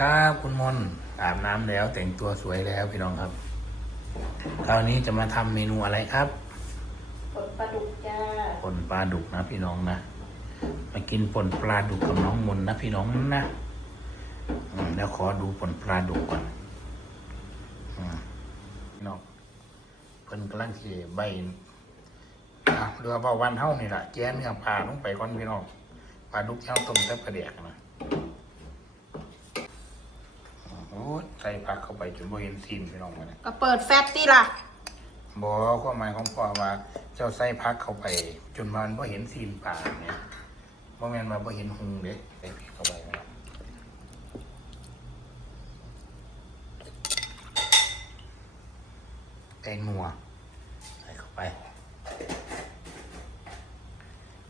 ครับคุณมนต์อาบน้ำแล้วแต่งตัวสวยแล้วพี่น้องครับ คราวนี้จะมาทำเมนูอะไรครับผลปลาดุกจ้าป่นปลาดุกนะพี่น้องนะ มากินป่นปลาดุกกับน้องมนต์นะพี่น้องนะอืมแล้วขอดูป่นปลาดุกก่อนอืมพี่น้องเพิ่นกำลังเทใบอะเรือเบาวันเท่านี่แหละแจ้เนื้อปลาลงไปก่อนพี่น้องปลาดุกเท่าต้มแต่ปลาเดียกนะโอ้ ยใส่ผักเข้าไปจนบ่เห็นซีนพี่น้องมาเลยก็เปิดแฟตตี้ล่ะบอกความหมายของพ่อว่า เจ้าใส่พักเข้าไป จนมันบ่เห็นซีนป่าเนี่ยบ่แม่นว่าบ่เห็นหุงเด้ใส่พริกเข้าไปนะครับแตงนัวใส่เข้าไป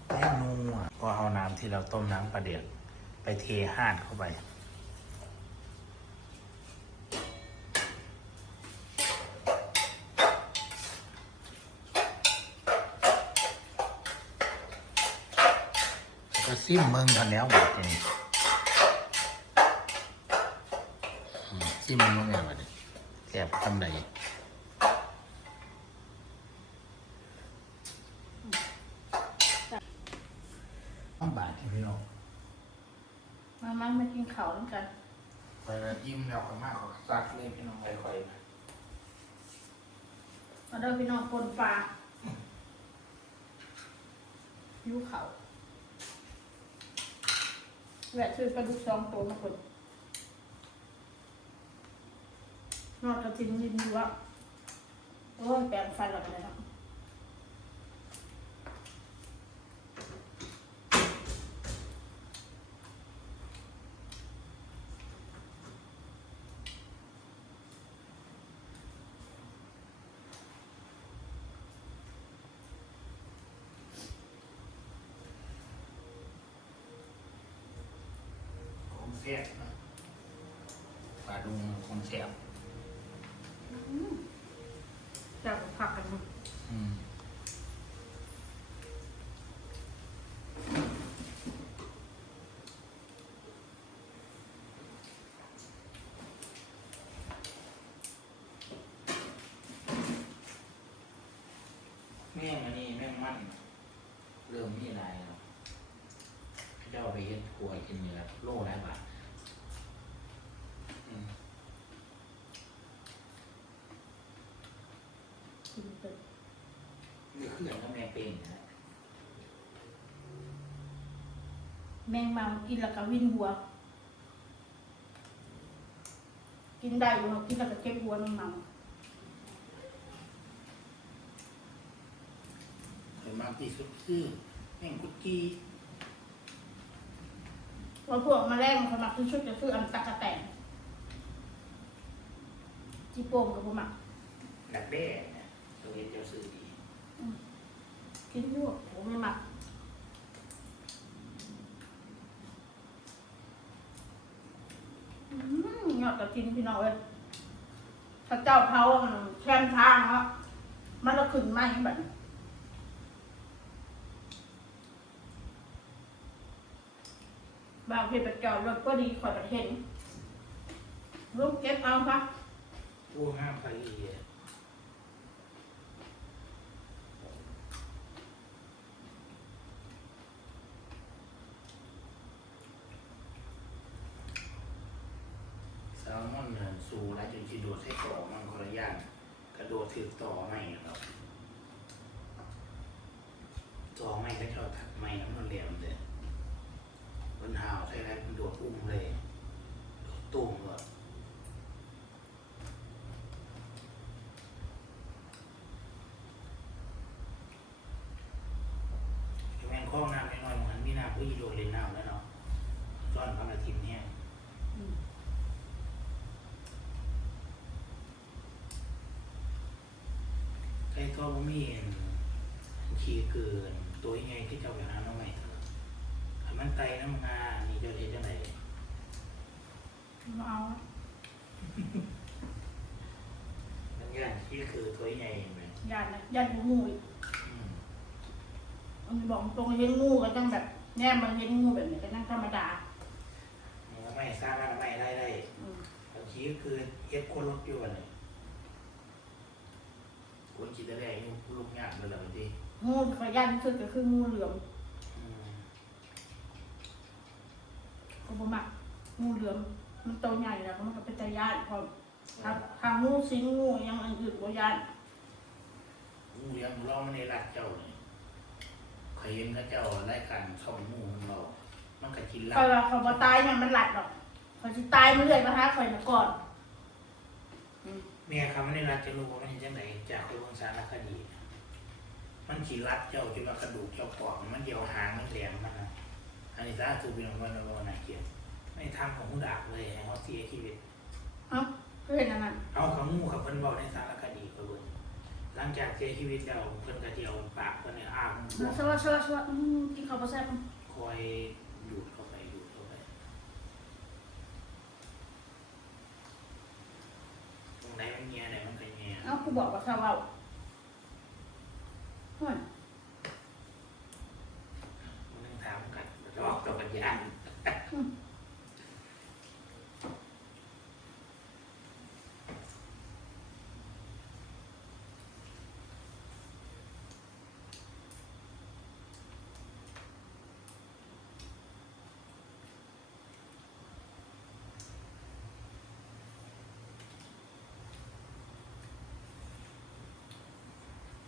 แตงนัวก็เอาน้ำที่เราต้มน้ำปลาเดือดไปเทห่านเข้าไป ก็ซิมเมืองทันแล้วบัดนี้อืมซิมเมืองแล้วบัดนี้แซ่บทำไดต้องบาทที่พี่น้องมามามากินข้าวด้วยกันไปแล้วยิ้มแล้วก็มากกว่าซักเลยพี่น้องค่อยๆนะมาเดินพี่น้องปนปลายูเขา แหวะซื้อปลาดุกสองตัวมาคนนอกจากทิ้งยินอยู่ว่าโอ้ยแปลงฟันหลับเลยนะ ซ่บนะปลาดุงคงแซ่บจะผักกันมาอืมแม่งอันนี้แม่งมันเริ่มมีอะไรแล้วเจ้าไปเฮ็ดครัวกินเนื้อโลละบาทอืม กินเป็นนี่คืออย่างกับแม่เป็นนะแมงเมากินแล้วก็วินหัว กินได้อยู่กินแล้วก็เจ็บหัวแมงเมาเคยมากที่สุดคือแม่งกุดกี้ว่าพวกแมลงสมักที่ชุดจะคืออันตะกะแตนจีโป่งกับพวกมัก ดักแด้เนี่ย ตัวเองเจ้าซื้อดีกินอยวกผมไม่มักอืมยอดกระทินพี่น้องเอ้ยพระเจ้าเผามันแคมทางแล้วมันละขึ้นไหมแบบนี้บางเพจประจอดรถก็ดีขอยประเทศลูกเก็บเอาค่ะผู้ห้ามไปอีก ซลมอนเนี่ยสูและจนกระโดดใส่ต่อมันคนละอย่างกระโดดถือต่อไม่ครับต่อไม่ก็จะถักไม่น้ำมันเหลี่ยมเลยบนหาวใส่ไรมันโดดอุ้มเลยโดดตุ้มเลย แม่งคล้องน้ำน้อยๆเหมือนมีน้ำผู้ยีโดดเล่นน้ำแล้วเนาะซ่อนพระอาทิตย์เนี่ย อืม ใคร ก็บ่มีเห็นขี้เกิน ตัวยังไงที่เจ้าไปหาน้องใหม่เถอะถ้ามันไตน้ำงานี่เจ้าเฮ็ดจังไดมาเอามันย่านขี้คือตัวยังไงเห็นไหมญาตินะญาติงูอีกอืมมันบอกตรงเห็นงูก็ต้องแบบแน่มันเห็นงูแบบนี้ก็นั่งธรรมดามันก็ไม่สร้างมันไม่ได้ได้เฮ็ดคนรถอยู่อันนี้ค นคิดอะไรอยู่ลูกงานเลยล่ะบางทีงูขยันสุดก็คืองูเหลือมอืมก็บ่มักงูเหลือมมันโตวใหญ่แล้วมันก็เป็นตาย่านพร้อมทางทางงูสิงงูอิหยังอันอื่นบ่ย่านงูเลี้ยงเราไม่ได้รักเจ้าเลยเคยเห็นเขาเจ้ารายการช่องงูของเรามันก็กินเหล้าเขาว่าเขาบ่ตายเนี่ยมันหลัดดอกเขาสิตายมันเรื่อยมาหาข่อยน่ะก่อนอืม เมียเขาไม่ได้รักจะรู้ว่ามันเห็นจังไหนจากไปเบิ่งสารคดี มันขี่รัดเจ้าจนว่ากระดูกเจ้าปอกมันเดียวหางมันแหลมมันนะอันนี้ถ้าถูกเป็นของวันวันไหนเกียรติไม่ทำของหูดาบเลยให้เขาเสียชีวิต เอ้าคือเห็นอันนั้นเอาของงูกับเพิ่นบอกในสารคดีเขาเบิ่งหลังจากเสียชีวิตแล้วเพิ่นก็สิเอาปากเพิ่นเนี่ยอ้ามันบวมสวัสดีสวัสดีอืมกินข้าวบ่แซ่บ คอยดูดเข้าไปดูดเข้าไปตรงไหนมันเงียไหนมันก็เงีย เอ้ากู บอกว่าเขาเว้าเฮ้ย มันต้องถามกันจะออกตัวปัญญา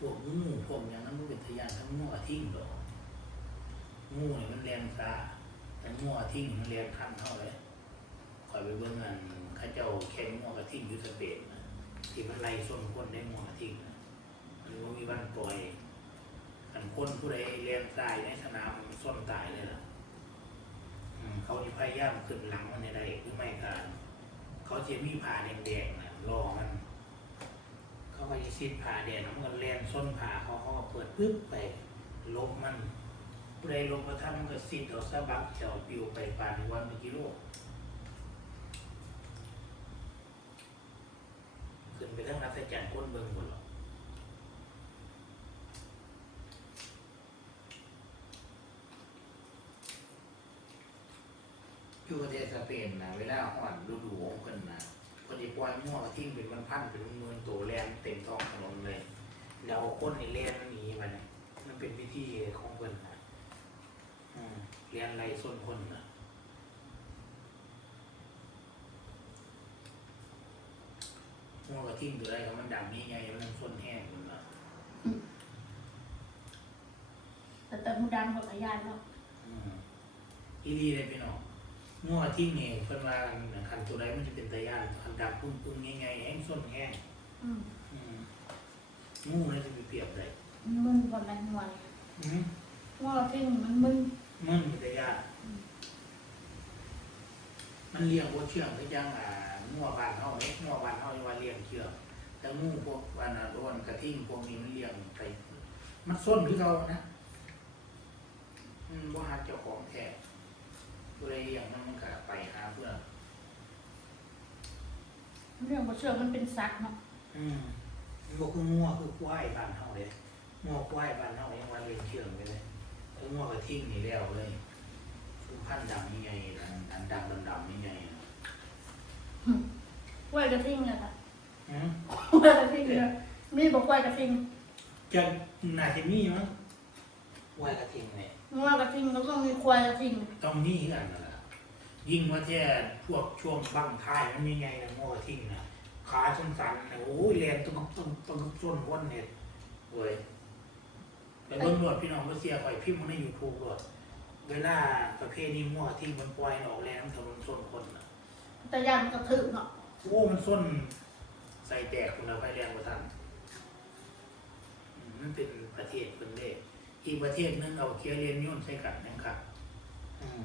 พวก งูพวกอย่างนั้นมันเป็นทยานทั้งงูอทิ้งดอกงูเนี่ยมันแรงซาแต่งูอทิ้งมันแรงขั้นเท่าเลยคอยไปเบิ่งอันข้าเจ้าแข่งงูอาทิ้งยู่สเปนนะที่มันไล่ส้นคนได้งูอทิ้งมันบ่มีวันปล่อยอันคนผู้ใดแรงตายในสนามมันส้นตายเลยล่ะอืมเขาจะพยายามขึ้นหลังมันในใดหรือไม่ก็เขาจะมีผ่าแดงๆนะรอมัน เขาก็จะซีดผ่าแดดแล้วมันก็แลนส้นผ่าเขาเขาก็เปิดปึ๊บไปลบมันผู้ใดลบมาทำมันก็ซีดเอาสะบักเฉาปิวไปปานวันเป็นกิโลขึ้นไปทั้งนักแจันก้นเบิ่งหมดหรอกอยู่ประเทศสเปนนะเวลาห่อนฤดูของเพิ่นนะ คนที่ปล่อยมั่วก็ทิ้งเป็นมันพันเป็นหมื่นตัวแลนเต็มท้องถนนเลย แล้วคนนี่เลียนหนีมันยมันเป็นวิธีของเพิ่นนะอืมเลียนไล่ส้นคนนะมั่วก็ทิ้งตัวอะไรก็มันดำนี่ไงมันส้นแห้งมันนะแต่แต่มูดันเขาขยันเนาะอืมอีดีเลยพี่น้อง มั่วทิ้งนี่เพิ่นว่าคันตัวใดมันจะเป็นตะย่านคันดำปึ้งปึ้งๆง่ายๆแห้งส้นแห้งอืมอืมงูน่าจะไปเปรียบได้มึนก่อนแม่นวลอืมว่าเราทิ้งมันมึนมันมีต่ยากมันเลี้ยงวัวเชื่องก็ยังอ่างัวบานเฮาเล็กงัวบานเฮาเรียกว่าเลี้ยงเชื่องแต่งูพวกวานาโดนกระทิ่งพวกนี้มันเลี้ยงไปมันส้นคือเรานะอืมว่าหาเจ้าของแท้ ผู้ใดเลี้ยงมันมันก็ไปหาเพื่อนเรื่องบ่เชื่อมันเป็นสัตว์เนาะอืมมันบอกคืองัวคือควายบ้านเฮาเลยงัวควายบ้านเฮายังว่าเลี้ยงเชื่องไปเลยถ้างัวกระทิ่งนี่แล้วเลยคือพันธุ์ดำนี่ไงอันอันดำดำๆนี่ไงกล้วยกระทิงเลยค่ะอืมกล้วยกระทิงเลยมีบอกกล้วยกระทิงจะน่าจะมีมั้งวายกระทิงเนี่ย งัวกระทิงก็ต้องมีควายกระทิงต้องมีกันนั่นแหละยิ่งว่าแค่พวกช่วงบั้งท้ายมันมีไงนะงอกระทิงนะขาสั้นๆนะโอ้ยแรงตุ้งตุ้งตุ้งส้นก้นเนี่ยเว้ยไปเบิ่งรวดพี่น้องมาเสียคอยพิมพ์มาในยูทูบรวดเวลาประเภทนี้งอกระทิงมันปล่อยออกแรงถนนส้นคนนะ แต่ยันกระถึกเนาะโอ้มันส้นใส่แตกคนละไปแรงกว่าท่านอืมมันเป็นประเทศเป็นเด้ อีกประเทศนึงเอาเคียเรียนโย่นใส่กันนะครับอืม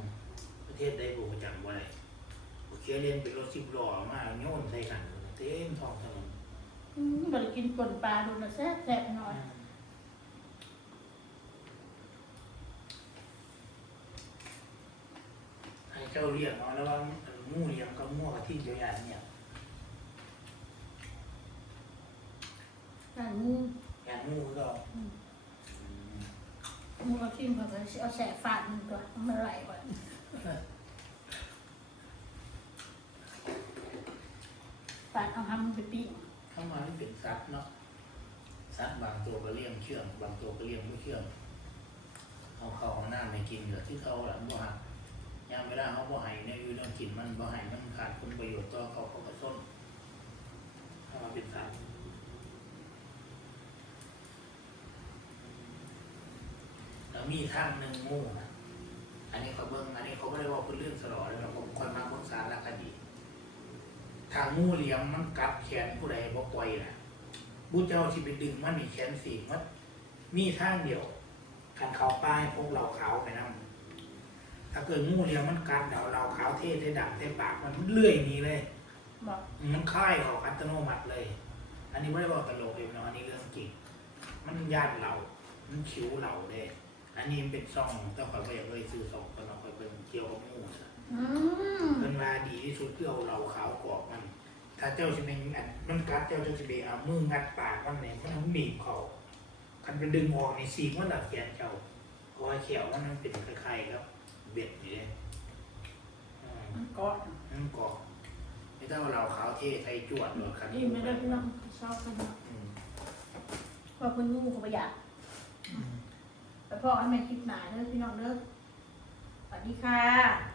ประเทศใดบูประจำไว้เอาเคียเรียนเป็นรถสิบล้อมาโย่นใส่กันเต็มท้องถนนอืมบ่ได้กินป่นปลาดูนะแซ่บแซ่บหน่อยให้เจ้าเรียกเอาแล้วว่ามู่เลี้ยงกับมู่กับที่เดียวอย่างเนี่ยนั่นงูอย่างมู่ก็งูก ระทิงเขาก็สิเอาแสฟาดมันตัวมันไหลก่อนตัดเอาทำไปปิ้งเข้ามามันเป็นสัตว์เนาะสัตว์บางตัวก็เลี้ยงเชื่องบางตัวก็เลี้ยงไม่เชื่องเอาเขาเอาหน้าไม่กินเหลือที่เขาหลังบ่หักยามเวลาเขาบ่ให้เนี่ยอยู่ต้องกินมันบ่ให้มันขาดคุณประโยชน์ต่อเขาเขาก็ส้นเข้ามาเป็นสัตว์แล้ว มีทางหนึ่งงูนะอันนี้เขาเบิ้งอันนี้เขาไม่ได้ว่าเป็นเรื่องสลอเลยเราคอยมาเบิ้งสารคดีทางงูเหลี่ยมมันกัดแขนผู้ใดบ่ปล่อยนะผู้เจ้าที่ไปดึงมันมีแขนสีมันมีทางเดียวคันเขาป้ายพวกเราขาวไปนำถ้าเกิดงูเหลี่ยมมันกัดเดาเราขาวเทศได้ดับได้ปากมันเลื่อยหนี้เลยบอกมันคายออกอัตโนมัติเลย อันนี้ไม่ได้บอกตลกเลยเนาะอันนี้เรื่องจริง มันย่านเรา มันคิ้วเราเด้ อันนี้มันเป็นซองเจ้าข่อยไปเลยซื้อซองตอนเราข่อยเป็นเกี่ยวกับงูนะอืมเป็นว่าดีที่สุดคือเอาเราขาวกรอกมัน ถ้าเจ้าชิเมงอันมันกัดเจ้าเจ้าชิเมเอามืองัดปากมันเนี่ยมันต้องบีบเขาคันเป็นดึงออกในสีมันหลักแขนเจ้าเพราะว่าเขียวมันมันเป็นคล้ายๆครับ เบ็ดอยู่เลยอืมมันเกาะนั่นกรอกไม่ต้องเอาเราขาวเทไทยจวดหรอกคันนี่ไม่ได้พี่น้องชอบกันอืมเพราะคุณงูเขาประหยัด แล้วพ่อให้แม่คิดหนาเด้อพี่น้องเด้อสวัสดีค่ะ